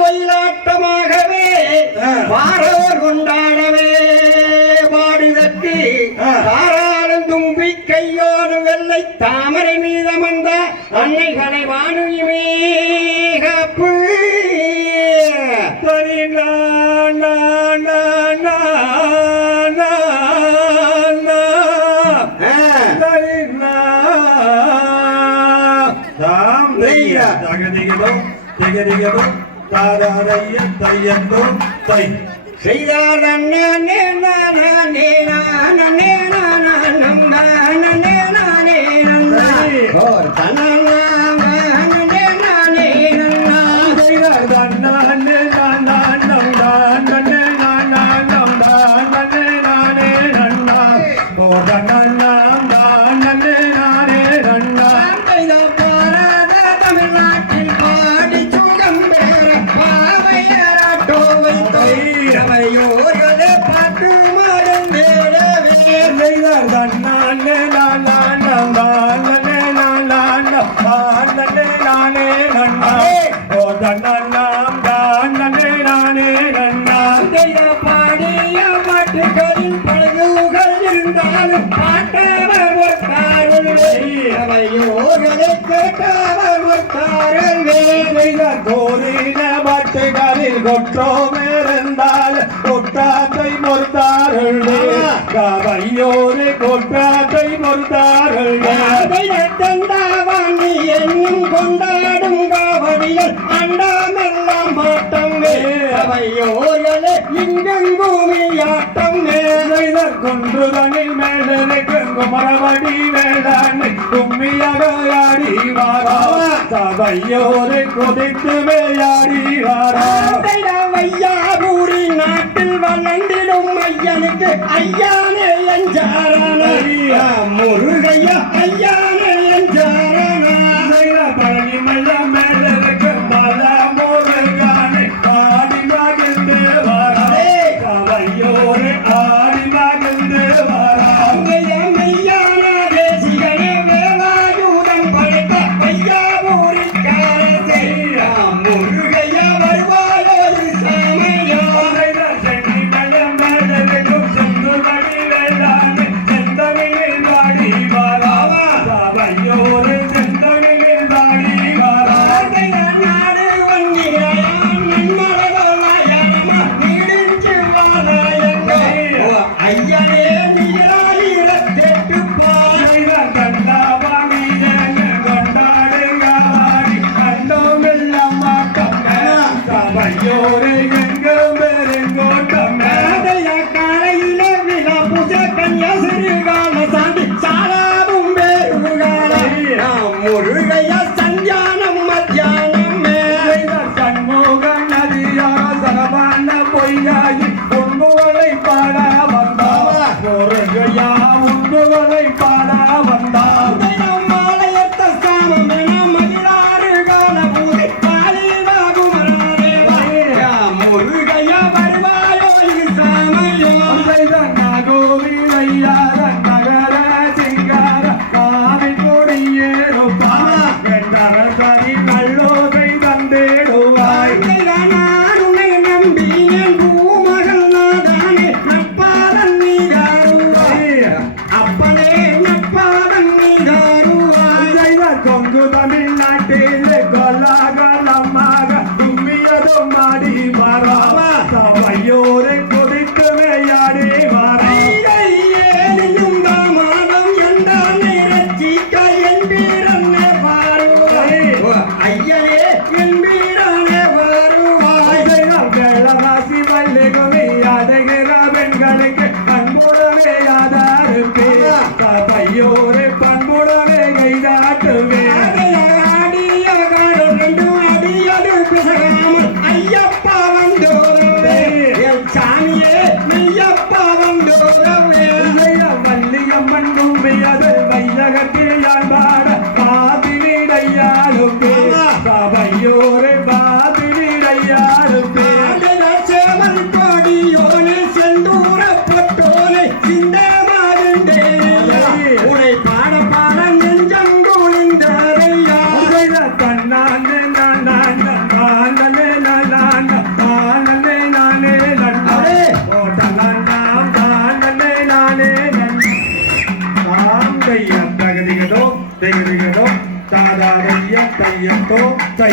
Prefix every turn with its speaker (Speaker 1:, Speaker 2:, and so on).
Speaker 1: ஒயிலாட்டமாகவே
Speaker 2: ஆ.
Speaker 1: பாரோர் கொண்டாடவே பாடுதற்கு. தாராளும் தும்பி கையோடு வெள்ளை தாமரை மீதமந்த அன்னைகளை வானுமே காப்பு.
Speaker 2: தாம் தைய தகதிகதும் திகதிகதும் தாதாரைய தையந்தும் தை
Speaker 1: செய்தார் அண்ணே நானே நானே நானம் நானே நானே நானே பாட்டுகளில் பழுதுகள் இருந்தாலும் பாட்டவர் ஒருத்தாருள் அவையோர்களை கேட்டவர் ஒருத்தாருள்
Speaker 2: செய்தார் கோரின பாட்டுகளில் கொற்றோமிருந்தால் கொட்டாத்தை மொர்த்தார்கள் கவையோரு கொட்டாத்தை மொர்த்தார்கள்
Speaker 1: தந்தாவாண்டி என்னும் கொண்டாடும் காவடிகள் அண்டா அவையோர்களை இங்கெங்குமி ஆட்டம்
Speaker 2: செய்தார் குன்றுதனில் மேலிருக்கும் குமரவடி வேளாண் கும்மியகையாடி வாரா. சபையோரை கொதித்து மேயாடி வாரா.
Speaker 1: வையாபூரி நாட்டில் வளர்ந்திடும் ஐயனுக்கு ஐயானே எஞ்சாரான முருகையா ஐயானே Morena. அழகுமையாதகிற பெண்களுக்கு பண்புடவே யாதாருக்கு பையோரு பண்புடவே கைதாட்டுவே
Speaker 2: தையோ தையோ தாதாதைய தையத்தோ தை